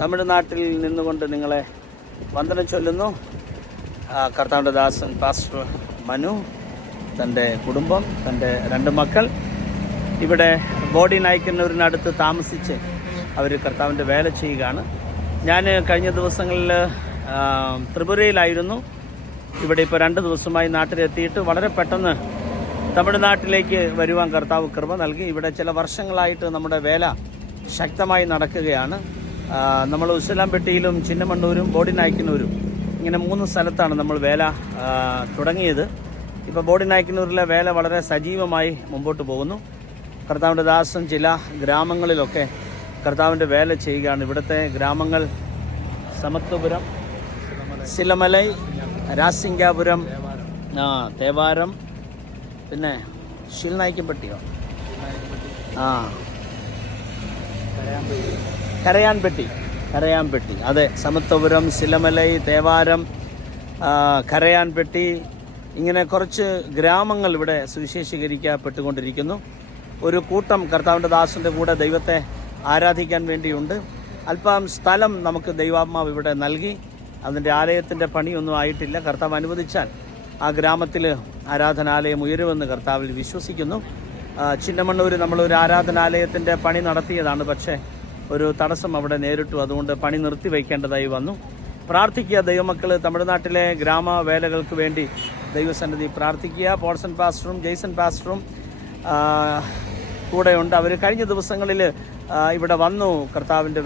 തമിഴ്നാട്ടിൽ നിന്നുകൊണ്ട് നിങ്ങളെ വന്ദനം ചൊല്ലുന്നു. കർത്താവിൻ്റെ ദാസൻ പാസ്റ്റർ മനു, തൻ്റെ കുടുംബം, തൻ്റെ 2 മക്കൾ ഇവിടെ ബോഡി നായ്ക്കന്നൂരിനടുത്ത് താമസിച്ച് അവർ കർത്താവിൻ്റെ വേല ചെയ്യുകയാണ്. ഞാൻ കഴിഞ്ഞ ദിവസങ്ങളിൽ ത്രിപുരയിലായിരുന്നു. ഇവിടെ ഇപ്പോൾ 2 ദിവസമായി നാട്ടിലെത്തിയിട്ട് വളരെ പെട്ടെന്ന് തമിഴ്നാട്ടിലേക്ക് വരുവാൻ കർത്താവ് കൃപ നൽകി. ഇവിടെ ചില വർഷങ്ങളായിട്ട് നമ്മുടെ വേല ശക്തമായി നടക്കുകയാണ്. നമ്മൾ ഉസിലാംപെട്ടിയിലും ചിന്നമണ്ണൂരും ബോഡി നായ്ക്കന്നൂരും ഇങ്ങനെ 3 സ്ഥലത്താണ് നമ്മൾ വേല തുടങ്ങിയത്. ഇപ്പോൾ ബോഡി നായ്ക്കന്നൂരിലെ വേല വളരെ സജീവമായി മുമ്പോട്ട് പോകുന്നു. കർത്താവിൻ്റെ ദാസൻ ചില ഗ്രാമങ്ങളിലൊക്കെ കർത്താവിൻ്റെ വേല ചെയ്യുകയാണ്. ഇവിടുത്തെ ഗ്രാമങ്ങൾ സമത്വപുരം, സിലമലൈ, രാസിംഗാപുരം, തേവാരം, പിന്നെ ശിൽനായ്ക്കപ്പെട്ടിയോ, കരയാൻപെട്ടി, അതെ, സമത്വപുരം, സിലമലൈ, തേവാരം, കരയാൻപെട്ടി, ഇങ്ങനെ കുറച്ച് ഗ്രാമങ്ങൾ ഇവിടെ സുവിശേഷീകരിക്കപ്പെട്ടുകൊണ്ടിരിക്കുന്നു. ഒരു കൂട്ടം കർത്താവിൻ്റെ ദാസൻ്റെ കൂടെ ദൈവത്തെ ആരാധിക്കാൻ വേണ്ടിയുണ്ട്. അല്പം സ്ഥലം നമുക്ക് ദൈവാത്മാവ് ഇവിടെ നൽകി. അതിൻ്റെ ആലയത്തിൻ്റെ പണിയൊന്നും ആയിട്ടില്ല. കർത്താവ് അനുവദിച്ചാൽ ആ ഗ്രാമത്തിൽ ആരാധനാലയം ഉയരുമെന്ന് കർത്താവിൽ വിശ്വസിക്കുന്നു. ചിന്നമണ്ണൂർ നമ്മളൊരു ആരാധനാലയത്തിൻ്റെ പണി നടത്തിയതാണ്, പക്ഷേ ഒരു തടസ്സം അവിടെ നേരിട്ടു. അതുകൊണ്ട് പണി നിർത്തിവെക്കേണ്ടതായി വന്നു. പ്രാർത്ഥിക്കുക ദൈവമക്കൾ, തമിഴ്നാട്ടിലെ ഗ്രാമവേലകൾക്ക് വേണ്ടി ദൈവസന്നിധി പ്രാർത്ഥിക്കുക. പോൾസൺ പാസ്റ്ററും ജെയ്സൺ പാസ്റ്ററും കൂടെയുണ്ട്. അവർ കഴിഞ്ഞ ദിവസങ്ങളിൽ ഇവിടെ വന്നു കർത്താവിൻ്റെ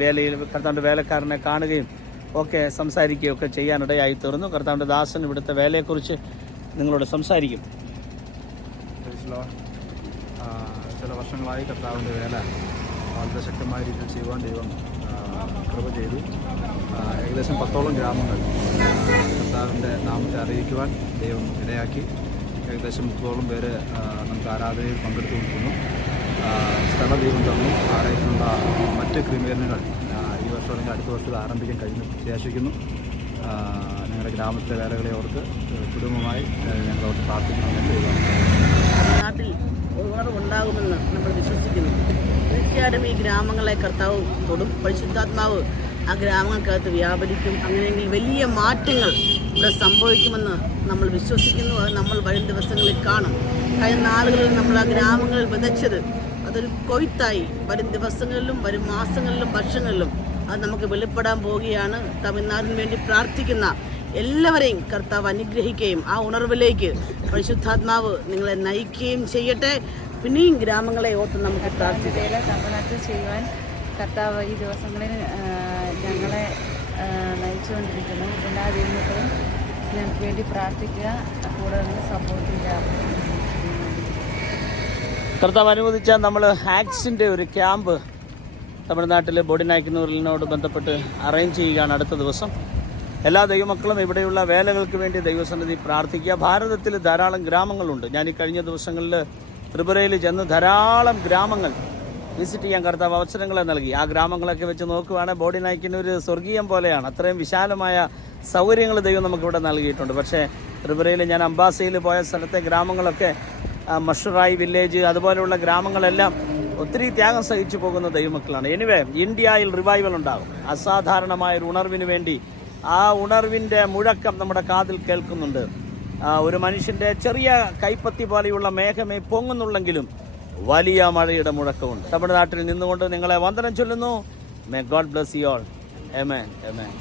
വേലയിൽ കർത്താവിൻ്റെ വേലക്കാരനെ കാണുകയും ഒക്കെ സംസാരിക്കുകയൊക്കെ ചെയ്യാനിടയായി തീർന്നു. കർത്താവിൻ്റെ ദാസൻ ഇവിടുത്തെ വേലയെക്കുറിച്ച് നിങ്ങളോട് സംസാരിക്കും. ചില വർഷങ്ങളായി കർത്താവിൻ്റെ വേല വളരെ ശക്തമായ രീതിയിൽ ചെയ്യുവാൻ ദൈവം കൃപ ചെയ്തു. ഏകദേശം 10ഓളം ഗ്രാമങ്ങൾ കർത്താവിൻ്റെ നാമത്തെ അറിയിക്കുവാൻ ദൈവം ഇടയാക്കി. ഏകദേശം 30ഓളം പേര് നമുക്ക് ആരാധനയിൽ പങ്കെടുത്തുകൊണ്ടിരുന്നു. സ്ഥല ദൈവം തന്നു. ആലയത്തിനുള്ള മറ്റ് ക്രമീകരണങ്ങൾ ഈ വർഷം അല്ലെങ്കിൽ അടുത്ത വർഷം ആരംഭിക്കാൻ കഴിഞ്ഞു പ്രത്യാശിക്കുന്നു. ഞങ്ങളുടെ ഗ്രാമത്തിലെ വേലകളെ ഓർത്ത് കുടുംബമായി ഞങ്ങളോട് പ്രാർത്ഥിക്കണമെന്ന് ദൈവം. നാട്ടിൽ ഒരുപാട് ഉണ്ടാകുമെന്ന് നമ്മൾ വിശ്വസിക്കുന്നു. തീർച്ചയായിട്ടും ഈ ഗ്രാമങ്ങളെ കർത്താവ് തൊടും. പരിശുദ്ധാത്മാവ് ആ ഗ്രാമങ്ങൾക്കകത്ത് വ്യാപരിക്കും. അങ്ങനെയെങ്കിൽ വലിയ മാറ്റങ്ങൾ ഇവിടെ സംഭവിക്കുമെന്ന് നമ്മൾ വിശ്വസിക്കുന്നു. അത് നമ്മൾ വരും ദിവസങ്ങളിൽ കാണും. കഴിഞ്ഞ നാളുകളിൽ നമ്മൾ ആ ഗ്രാമങ്ങളിൽ വിതച്ചത് അതൊരു കൊയ്ത്തായി വരും ദിവസങ്ങളിലും വരും മാസങ്ങളിലും വർഷങ്ങളിലും അത് നമുക്ക് വെളിപ്പെടാൻ പോവുകയാണ്. തമിഴ്നാടിന് വേണ്ടി പ്രാർത്ഥിക്കുന്ന എല്ലാവരെയും കർത്താവ് അനുഗ്രഹിക്കുകയും ആ ഉണർവിലേക്ക് പരിശുദ്ധാത്മാവ് നിങ്ങളെ നയിക്കുകയും ചെയ്യട്ടെ. പിന്നെയും ഗ്രാമങ്ങളെ ഓർത്ത് നമുക്ക് പ്രാർത്ഥിക്കാം. തമിഴ്നാട്ടിൽ ചെയ്യുവാൻ കർത്താവ് ഈ ദിവസങ്ങളിൽ ഞങ്ങളെ നയിച്ചുകൊണ്ടിരിക്കുന്നു. എല്ലാ ദൈവമക്കളും ഞങ്ങൾക്ക് വേണ്ടി പ്രാർത്ഥിക്കുക, കൂടെ നിന്ന് സപ്പോർട്ട് ചെയ്യുക. കർത്താവ് അനുവദിച്ചാൽ നമ്മൾ ഹാക്സിൻ്റെ ഒരു ക്യാമ്പ് തമിഴ്നാട്ടിൽ ബോഡി നായ്ക്കന്നൂരിനോട് ബന്ധപ്പെട്ട് അറേഞ്ച് ചെയ്യുകയാണ് അടുത്ത ദിവസം. എല്ലാ ദൈവമക്കളും ഇവിടെയുള്ള വേലകൾക്ക് വേണ്ടി ദൈവസന്നിധി പ്രാർത്ഥിക്കുക. ഭാരതത്തിൽ ധാരാളം ഗ്രാമങ്ങളുണ്ട്. ഞാൻ ഈ കഴിഞ്ഞ ദിവസങ്ങളിൽ ത്രിപുരയിൽ ചെന്ന് ധാരാളം ഗ്രാമങ്ങൾ വിസിറ്റ് ചെയ്യാൻ കർത്താവ് അവസരങ്ങളെ നൽകി. ആ ഗ്രാമങ്ങളൊക്കെ വെച്ച് നോക്കുകയാണെങ്കിൽ ബോഡി നായ്ക്കന്നൂർ സ്വർഗീയം പോലെയാണ്. അത്രയും വിശാലമായ സൗകര്യങ്ങൾ ദൈവം നമുക്കിവിടെ നൽകിയിട്ടുണ്ട്. പക്ഷേ ത്രിപുരയിൽ ഞാൻ അംബാസയിൽ പോയ സ്ഥലത്തെ ഗ്രാമങ്ങളൊക്കെ മഷറായി വില്ലേജ് അതുപോലെയുള്ള ഗ്രാമങ്ങളെല്ലാം ഒത്തിരി ത്യാഗം സഹിച്ചു പോകുന്ന ദൈവമക്കളാണ്. എനിവേ, ഇന്ത്യയിൽ റിവൈവൽ ഉണ്ടാകും. അസാധാരണമായൊരു ഉണർവിന് വേണ്ടി ആ ഉണർവിൻ്റെ മുഴക്കം നമ്മുടെ കാതിൽ കേൾക്കുന്നുണ്ട്. ഒരു മനുഷ്യൻ്റെ ചെറിയ കൈപ്പത്തി പോലെയുള്ള മേഘമേ പൊങ്ങുന്നുള്ളെങ്കിലും വലിയ മഴയുടെ മുഴക്കമുണ്ട്. തമിഴ്നാട്ടിൽ നിന്നുകൊണ്ട് നിങ്ങളെ വന്ദനം ചൊല്ലുന്നു. May God bless you all. Amen, amen.